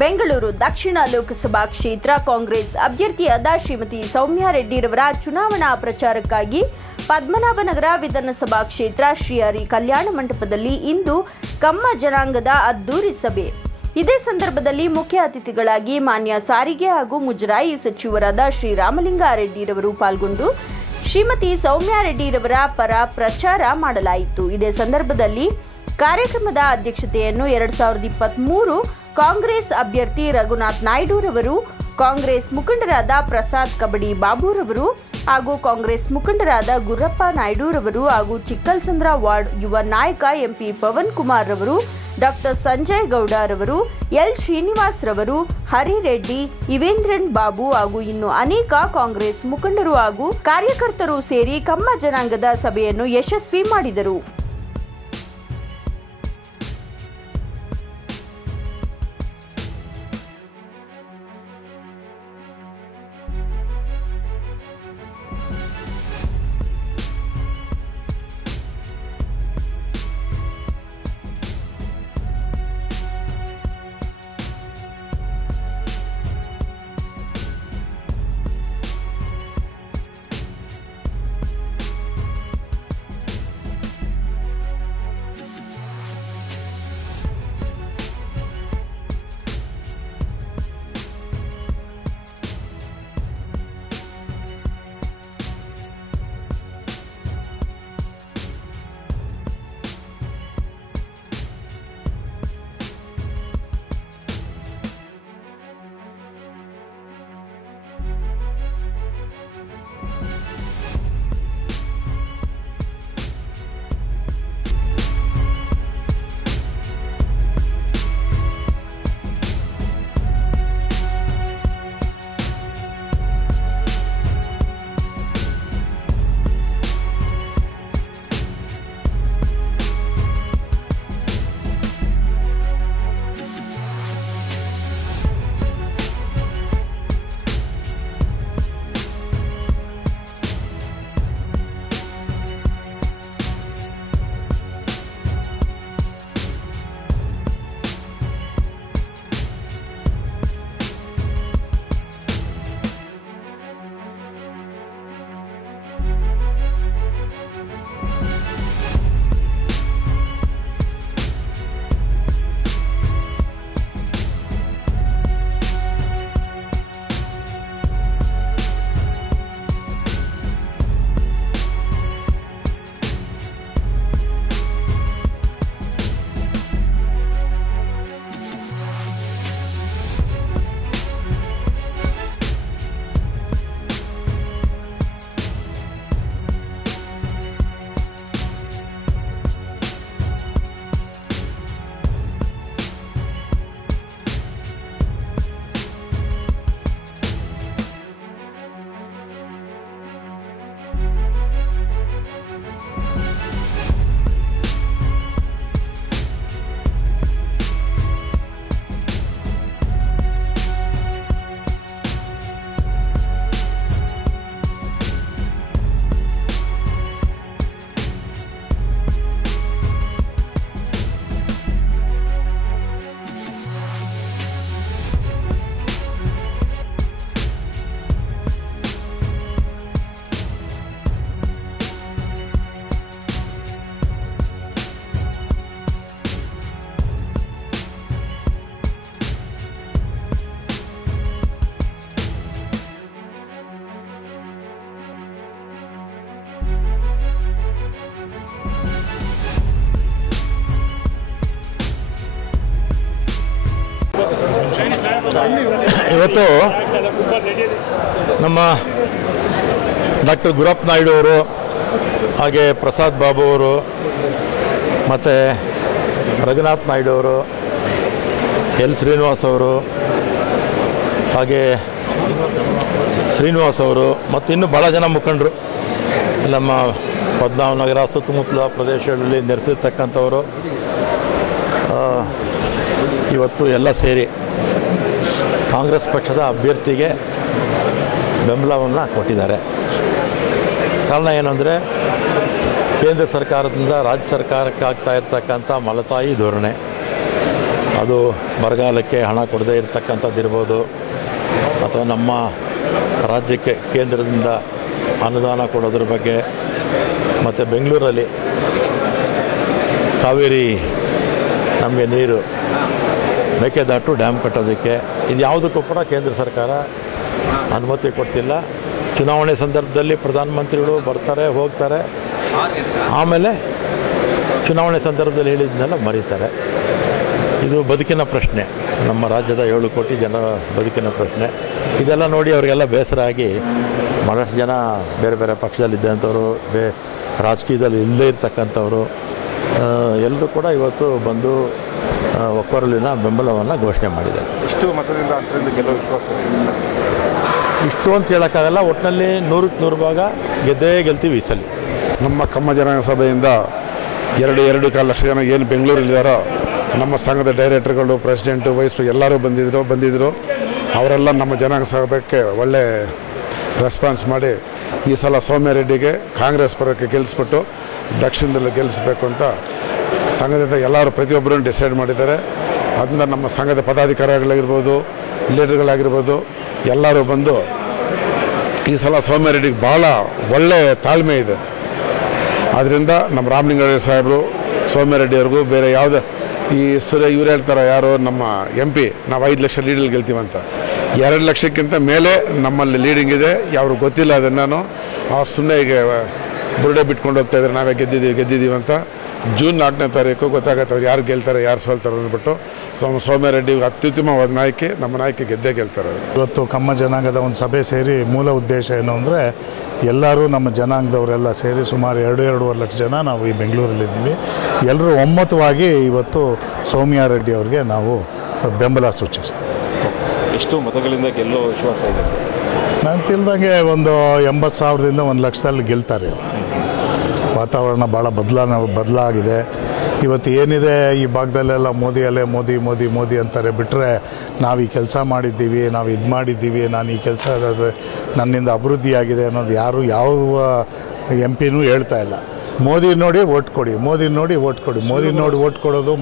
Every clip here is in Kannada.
ಬೆಂಗಳೂರು ದಕ್ಷಿಣ ಲೋಕಸಭಾ ಕ್ಷೇತ್ರ ಕಾಂಗ್ರೆಸ್ ಅಭ್ಯರ್ಥಿಯಾದ ಶ್ರೀಮತಿ ಸೌಮ್ಯಾ ರೆಡ್ಡಿರವರ ಚುನಾವಣಾ ಪ್ರಚಾರಕ್ಕಾಗಿ ಪದ್ಮನಾಭನಗರ ವಿಧಾನಸಭಾ ಕ್ಷೇತ್ರ ಶ್ರೀಹರಿ ಕಲ್ಯಾಣ ಮಂಟಪದಲ್ಲಿ ಇಂದು ಕಮ್ಮ ಜನಾಂಗದ ಅದ್ದೂರಿ ಸಭೆ. ಇದೇ ಸಂದರ್ಭದಲ್ಲಿ ಮುಖ್ಯ ಅತಿಥಿಗಳಾಗಿ ಮಾನ್ಯ ಸಾರಿಗೆ ಹಾಗೂ ಮುಜರಾಯಿ ಸಚಿವರಾದ ಶ್ರೀ ರಾಮಲಿಂಗಾರೆಡ್ಡಿರವರು ಪಾಲ್ಗೊಂಡು ಶ್ರೀಮತಿ ಸೌಮ್ಯಾ ರೆಡ್ಡಿರವರ ಪರ ಪ್ರಚಾರ ಮಾಡಲಾಯಿತು. ಇದೇ ಸಂದರ್ಭದಲ್ಲಿ ಕಾರ್ಯಕ್ರಮದ ಅಧ್ಯಕ್ಷತೆಯನ್ನು 2023 ಕಾಂಗ್ರೆಸ್ ಅಭ್ಯರ್ಥಿ ರಘುನಾಥ್ ನಾಯ್ಡುರವರು, ಕಾಂಗ್ರೆಸ್ ಮುಖಂಡರಾದ ಪ್ರಸಾದ್ ಕಬಡಿ ಬಾಬುರವರು ಹಾಗೂ ಕಾಂಗ್ರೆಸ್ ಮುಖಂಡರಾದ ಗುರಪ್ಪ ನಾಯ್ಡುರವರು ಹಾಗೂ ಚಿಕ್ಕಲ್ಸಂದ್ರ ವಾರ್ಡ್ ಯುವ ನಾಯಕ ಎಂಪಿ ಪವನ್ ಕುಮಾರ್ ರವರು, ಡಾಕ್ಟರ್ ಸಂಜಯ್ ಗೌಡರವರು, ಎಲ್ ಶ್ರೀನಿವಾಸ್ ರವರು, ಹರಿರೆಡ್ಡಿ, ಇವೇಂದ್ರನ್ ಬಾಬು ಹಾಗೂ ಇನ್ನು ಅನೇಕ ಕಾಂಗ್ರೆಸ್ ಮುಖಂಡರು ಹಾಗೂ ಕಾರ್ಯಕರ್ತರು ಸೇರಿ ಕಮ್ಮ ಜನಾಂಗದ ಸಭೆಯನ್ನು ಯಶಸ್ವಿ ಮಾಡಿದರು. ಇವತ್ತು ನಮ್ಮ ಡಾಕ್ಟರ್ ಗುರಪ್ಪ ನಾಯ್ಡು ಅವರು, ಹಾಗೆ ಪ್ರಸಾದ್ ಬಾಬು ಅವರು, ಮತ್ತು ರಘುನಾಥ್ ನಾಯ್ಡು ಅವರು, ಎಲ್ ಶ್ರೀನಿವಾಸ್ ಅವರು, ಹಾಗೆ ಶ್ರೀನಿವಾಸ್ ಅವರು ಮತ್ತು ಇನ್ನೂ ಭಾಳ ಜನ ಮುಖಂಡರು ನಮ್ಮ ಪದ್ಮನಾಭನಗರ ಸುತ್ತಮುತ್ತಲ ಪ್ರದೇಶಗಳಲ್ಲಿ ನೆಲೆಸಿರ್ತಕ್ಕಂಥವರು ಇವತ್ತು ಎಲ್ಲ ಸೇರಿ ಕಾಂಗ್ರೆಸ್ ಪಕ್ಷದ ಅಭ್ಯರ್ಥಿಗೆ ಬೆಂಬಲವನ್ನು ಕೊಟ್ಟಿದ್ದಾರೆ. ಕಾರಣ ಏನಂದರೆ ಕೇಂದ್ರ ಸರ್ಕಾರದಿಂದ ರಾಜ್ಯ ಸರ್ಕಾರಕ್ಕೆ ಆಗ್ತಾ ಇರ್ತಕ್ಕಂಥ ಮಲತಾಯಿ ಧೋರಣೆ, ಅದು ಬರಗಾಲಕ್ಕೆ ಹಣ ಕೊಡದೇ ಇರತಕ್ಕಂಥದ್ದು ಇರ್ಬೋದು, ಅಥವಾ ನಮ್ಮ ರಾಜ್ಯಕ್ಕೆ ಕೇಂದ್ರದಿಂದ ಅನುದಾನ ಕೊಡೋದ್ರ ಬಗ್ಗೆ, ಮತ್ತು ಬೆಂಗಳೂರಲ್ಲಿ ಕಾವೇರಿ ನಮಗೆ ನೀರು ಮೇಕೆದಾಟು ಡ್ಯಾಮ್ ಕಟ್ಟೋದಕ್ಕೆ, ಇದು ಯಾವುದಕ್ಕೂ ಕೂಡ ಕೇಂದ್ರ ಸರ್ಕಾರ ಅನುಮತಿ ಕೊಡ್ತಿಲ್ಲ. ಚುನಾವಣೆ ಸಂದರ್ಭದಲ್ಲಿ ಪ್ರಧಾನಮಂತ್ರಿಗಳು ಬರ್ತಾರೆ ಹೋಗ್ತಾರೆ, ಆಮೇಲೆ ಚುನಾವಣೆ ಸಂದರ್ಭದಲ್ಲಿ ಹೇಳಿದ್ದನ್ನೆಲ್ಲ ಮರೀತಾರೆ. ಇದು ಬದುಕಿನ ಪ್ರಶ್ನೆ, ನಮ್ಮ ರಾಜ್ಯದ 7 ಕೋಟಿ ಜನ ಬದುಕಿನ ಪ್ರಶ್ನೆ. ಇದೆಲ್ಲ ನೋಡಿ ಅವರಿಗೆಲ್ಲ ಬೇಸರ ಆಗಿ ಭಾಳಷ್ಟು ಜನ ಬೇರೆ ಬೇರೆ ಪಕ್ಷದಲ್ಲಿದ್ದಂಥವ್ರು, ರಾಜಕೀಯದಲ್ಲಿ ಇಲ್ಲದೇ ಇರ್ತಕ್ಕಂಥವ್ರು ಎಲ್ಲರೂ ಕೂಡ ಇವತ್ತು ಬಂದು ಒಕ್ಕೊರಲಿನ ಬೆಂಬಲವನ್ನು ಘೋಷಣೆ ಮಾಡಿದ್ದಾರೆ. ಇಷ್ಟು ಮತದಿಂದ ಅಂತರಿಂದ ಗೆಲ್ಲೋ ವಿಶ್ವಾಸ ಇದೆ? ಇಷ್ಟು ಅಂತ ಹೇಳೋಕ್ಕಾಗಲ್ಲ, ಒಟ್ಟಿನಲ್ಲಿ 100ಕ್ಕೆ 100 ಭಾಗ ಗೆದ್ದೇ ಗೆಲ್ತೀವಿ ಈ ಸಲ. ನಮ್ಮ ಕಮ್ಮ ಜನಾಂಗ ಸಭೆಯಿಂದ 2.25 ಲಕ್ಷ ಜನ ಏನು ಬೆಂಗಳೂರಲ್ಲಿದ್ದಾರೋ, ನಮ್ಮ ಸಂಘದ ಡೈರೆಕ್ಟರ್ಗಳು, ಪ್ರೆಸಿಡೆಂಟು, ವೈಸ್ ಎಲ್ಲರೂ ಬಂದಿದ್ದರು. ಅವರೆಲ್ಲ ನಮ್ಮ ಜನಾಂಗ ಸಭೆಗೆ ಒಳ್ಳೆ ರೆಸ್ಪಾನ್ಸ್ ಮಾಡಿ ಈ ಸಲ ಸೌಮ್ಯ ರೆಡ್ಡಿಗೆ ಕಾಂಗ್ರೆಸ್ ಪರಕ್ಕೆ ಗೆಲ್ಲಿಸ್ಬಿಟ್ಟು ದಕ್ಷಿಣದಲ್ಲಿ ಗೆಲ್ಲಿಸಬೇಕು ಅಂತ ಸಂಘದಿಂದ ಎಲ್ಲರೂ ಪ್ರತಿಯೊಬ್ಬರೂ ಡಿಸೈಡ್ ಮಾಡಿದ್ದಾರೆ. ಅದರಿಂದ ನಮ್ಮ ಸಂಘದ ಪದಾಧಿಕಾರಿಗಳಾಗಿರ್ಬೋದು, ಲೀಡರ್ಗಳಾಗಿರ್ಬೋದು ಎಲ್ಲರೂ ಬಂದು ಈ ಸಲ ಸೌಮ್ಯ ರೆಡ್ಡಿಗೆ ಭಾಳ ಒಳ್ಳೆಯ ತಾಳ್ಮೆ ಇದೆ. ಆದ್ದರಿಂದ ನಮ್ಮ ರಾಮಲಿಂಗಾರೆಡ್ಡಿ ಸಾಹೇಬರು ಸೌಮ್ಯ ರೆಡ್ಡಿಯವ್ರಿಗೂ ಬೇರೆ ಯಾವುದೇ ಈ ಇವ್ರು ಹೇಳ್ತಾರೆ, ಯಾರು ನಮ್ಮ MP ನಾವು 5 ಲಕ್ಷ ಲೀಡಲ್ಲಿ ಗೆಲ್ತೀವಂತ. 2 ಲಕ್ಷಕ್ಕಿಂತ ಮೇಲೆ ನಮ್ಮಲ್ಲಿ ಲೀಡಿಂಗ್ ಇದೆ. ಅವ್ರಿಗೆ ಗೊತ್ತಿಲ್ಲ ಅದನ್ನು, ಅವ್ರು ಸುಮ್ಮನೆ ಈಗ ಬುರುಡೆ ಬಿಟ್ಕೊಂಡು ಹೋಗ್ತಾಯಿದ್ದಾರೆ, ನಾವೇ ಗೆದ್ದಿದ್ದೀವಿ ಅಂತ. ಜೂನ್ 4ನೇ ತಾರೀಕು ಗೊತ್ತಾಗತ್ತೆ ಅವ್ರು ಯಾರು ಗೆಲ್ತಾರೆ ಯಾರು ಸೋಲ್ತಾರೆ ಅಂದ್ಬಿಟ್ಟು. ಸೌಮ್ಯ ರೆಡ್ಡಿ ಅತ್ಯುತ್ತಮವಾದ ನಾಯಕಿ, ನಮ್ಮ ನಾಯಕಿ ಗೆದ್ದೇ ಗೆಲ್ತಾರೆ. ಇವತ್ತು ಕಮ್ಮ ಜನಾಂಗದ ಒಂದು ಸಭೆ ಸೇರಿ ಮೂಲ ಉದ್ದೇಶ ಏನು ಅಂದರೆ, ಎಲ್ಲರೂ ನಮ್ಮ ಜನಾಂಗದವರೆಲ್ಲ ಸೇರಿ ಸುಮಾರು 2-2.5 ಲಕ್ಷ ಜನ ನಾವು ಈ ಬೆಂಗಳೂರಲ್ಲಿದ್ದೀವಿ. ಎಲ್ಲರೂ ಒಮ್ಮತವಾಗಿ ಇವತ್ತು ಸೌಮ್ಯ ರೆಡ್ಡಿ ಅವ್ರಿಗೆ ನಾವು ಬೆಂಬಲ ಸೂಚಿಸ್ತೀವಿ. ಎಷ್ಟು ಮತಗಳಿಂದ ಗೆಲ್ಲೋ ವಿಶ್ವಾಸ ಇದೆ ಸರ್? ನಾನು ತಿಳಿದಂಗೆ ಒಂದು 80,000ದಿಂದ 1 ಲಕ್ಷದಲ್ಲಿ ಗೆಲ್ತಾರೆ. ವಾತಾವರಣ ಭಾಳ ಬದಲಾಗಿದೆ. ಇವತ್ತು ಏನಿದೆ ಈ ಭಾಗದಲ್ಲೆಲ್ಲ ಮೋದಿ ಅಲೆ ಮೋದಿ ಅಂತಾರೆ ಬಿಟ್ಟರೆ, ನಾವು ಈ ಕೆಲಸ ಮಾಡಿದ್ದೀವಿ, ನಾವು ಇದು ಮಾಡಿದ್ದೀವಿ, ನಾನು ಈ ಕೆಲಸ ನನ್ನಿಂದ ಅಭಿವೃದ್ಧಿ ಆಗಿದೆ ಅನ್ನೋದು ಯಾವ MP ಹೇಳ್ತಾ ಇಲ್ಲ. ಮೋದಿ ನೋಡಿ ಓಟ್ ಕೊಡಿ, ಮೋದಿ ನೋಡಿ ಓಟ್ ಕೊಡೋದು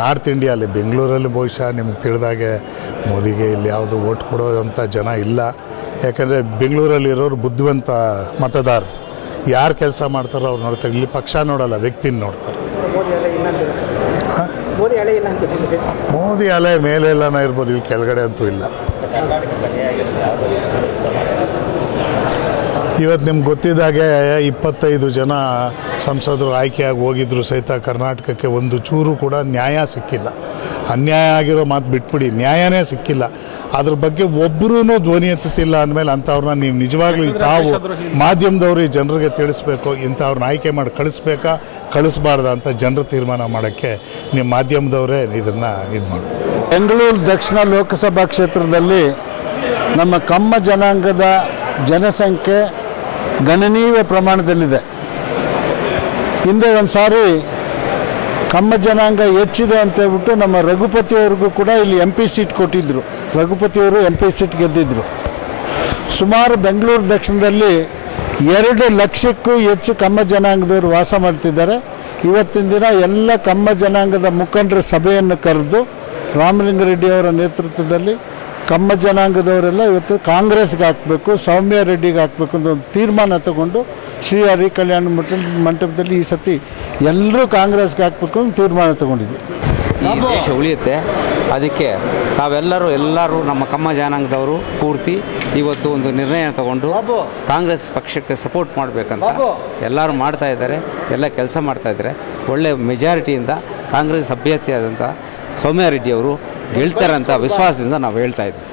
ನಾರ್ತ್ ಇಂಡಿಯಲ್ಲಿ, ಬೆಂಗಳೂರಲ್ಲಿ ಬಹುಶಃ ನಿಮ್ಗೆ ತಿಳಿದಾಗೆ ಮೋದಿಗೆ ಇಲ್ಲಿ ಯಾವುದು ಓಟ್ ಕೊಡೋವಂಥ ಜನ ಇಲ್ಲ. ಯಾಕಂದರೆ ಬೆಂಗಳೂರಲ್ಲಿರೋರು ಬುದ್ಧಿವಂತ ಮತದಾರರು, ಯಾರು ಕೆಲಸ ಮಾಡ್ತಾರೋ ಅವ್ರು ನೋಡ್ತಾರೆ. ಇಲ್ಲಿ ಪಕ್ಷ ನೋಡಲ್ಲ, ವ್ಯಕ್ತಿನ ನೋಡ್ತಾರೆ. ಮೋದಿ ಅಲೆ ಮೇಲೆಲ್ಲನ ಇರ್ಬೋದು, ಇಲ್ಲಿ ಕೆಳಗಡೆ ಅಂತೂ ಇಲ್ಲ. ಇವತ್ತು ನಿಮ್ಗೆ ಗೊತ್ತಿದ್ದಾಗೆ 25 ಜನ ಸಂಸದರು ಆಯ್ಕೆಯಾಗಿ ಹೋಗಿದ್ರು ಸಹಿತ ಕರ್ನಾಟಕಕ್ಕೆ ಒಂದು ಚೂರು ಕೂಡ ನ್ಯಾಯ ಸಿಕ್ಕಿಲ್ಲ. ಅನ್ಯಾಯ ಆಗಿರೋ ಮಾತು ಬಿಟ್ಬಿಡಿ, ನ್ಯಾಯನೇ ಸಿಕ್ಕಿಲ್ಲ. ಅದ್ರ ಬಗ್ಗೆ ಒಬ್ಬರೂ ಧ್ವನಿ ಎತ್ತುತ್ತಿಲ್ಲ ಅಂದಮೇಲೆ ಅಂಥವ್ರನ್ನ ನೀವು ನಿಜವಾಗ್ಲೂ ತಾವು ಮಾಧ್ಯಮದವರು ಈ ಜನರಿಗೆ ತಿಳಿಸ್ಬೇಕು. ಇಂಥವ್ರನ್ನ ಆಯ್ಕೆ ಮಾಡಿ ಕಳಿಸ್ಬಾರ್ದ ಅಂತ ಜನರು ತೀರ್ಮಾನ ಮಾಡೋಕ್ಕೆ ನಿಮ್ಮ ಮಾಧ್ಯಮದವರೇ ಇದನ್ನು ಇದು ಮಾಡಿ. ಬೆಂಗಳೂರು ದಕ್ಷಿಣ ಲೋಕಸಭಾ ಕ್ಷೇತ್ರದಲ್ಲಿ ನಮ್ಮ ಕಮ್ಮ ಜನಾಂಗದ ಜನಸಂಖ್ಯೆ ಗಣನೀಯ ಪ್ರಮಾಣದಲ್ಲಿದೆ. ಹಿಂದೆ ಒಂದು ಸಾರಿ ಕಮ್ಮ ಜನಾಂಗ ಹೆಚ್ಚಿದೆ ಅಂತ ಹೇಳ್ಬಿಟ್ಟು ನಮ್ಮ ರಘುಪತಿಯವ್ರಿಗೂ ಕೂಡ ಇಲ್ಲಿ MP ಸೀಟ್ ಕೊಟ್ಟಿದ್ದರು. ರಘುಪತಿಯವರು MP ಸೀಟ್ ಗೆದ್ದಿದ್ದರು. ಸುಮಾರು ಬೆಂಗಳೂರು ದಕ್ಷಿಣದಲ್ಲಿ 2 ಲಕ್ಷಕ್ಕೂ ಹೆಚ್ಚು ಕಮ್ಮ ಜನಾಂಗದವರು ವಾಸ ಮಾಡ್ತಿದ್ದಾರೆ. ಇವತ್ತಿನ ದಿನ ಎಲ್ಲ ಕಮ್ಮ ಜನಾಂಗದ ಮುಖಂಡರ ಸಭೆಯನ್ನು ಕರೆದು ರಾಮಲಿಂಗಾರೆಡ್ಡಿಯವರ ನೇತೃತ್ವದಲ್ಲಿ ಕಮ್ಮ ಜನಾಂಗದವರೆಲ್ಲ ಇವತ್ತು ಕಾಂಗ್ರೆಸ್ಗೆ ಹಾಕಬೇಕು, ಸೌಮ್ಯ ರೆಡ್ಡಿಗೆ ಹಾಕಬೇಕು ಅಂತ ಒಂದು ತೀರ್ಮಾನ ತಗೊಂಡು ಶ್ರೀಹರಿ ಕಲ್ಯಾಣ ಮಂಟಪದಲ್ಲಿ ಈ ಸತಿ ಎಲ್ಲರೂ ಕಾಂಗ್ರೆಸ್ಗೆ ಹಾಕಬೇಕು ಅಂತ ತೀರ್ಮಾನ ತಗೊಂಡಿದ್ವಿ. ಈ ದೇಶ ಉಳಿಯುತ್ತೆ, ಅದಕ್ಕೆ ಎಲ್ಲರೂ ನಮ್ಮ ಕಮ್ಮ ಜನಾಂಗದವರು ಪೂರ್ತಿ ಇವತ್ತು ಒಂದು ನಿರ್ಣಯ ತಗೊಂಡು ಕಾಂಗ್ರೆಸ್ ಪಕ್ಷಕ್ಕೆ ಸಪೋರ್ಟ್ ಮಾಡಬೇಕಂತ ಎಲ್ಲರೂ ಮಾಡ್ತಾ ಇದ್ದಾರೆ, ಎಲ್ಲ ಕೆಲಸ ಮಾಡ್ತಾ ಇದ್ದಾರೆ. ಒಳ್ಳೆ ಮೆಜಾರಿಟಿಯಿಂದ ಕಾಂಗ್ರೆಸ್ ಅಭ್ಯರ್ಥಿಯಾದಂಥ ಸೌಮ್ಯ ರೆಡ್ಡಿಯವರು ಗೆಲ್ತಾರಂತ ವಿಶ್ವಾಸದಿಂದ ನಾವು ಹೇಳ್ತಾ ಇದ್ದೀವಿ.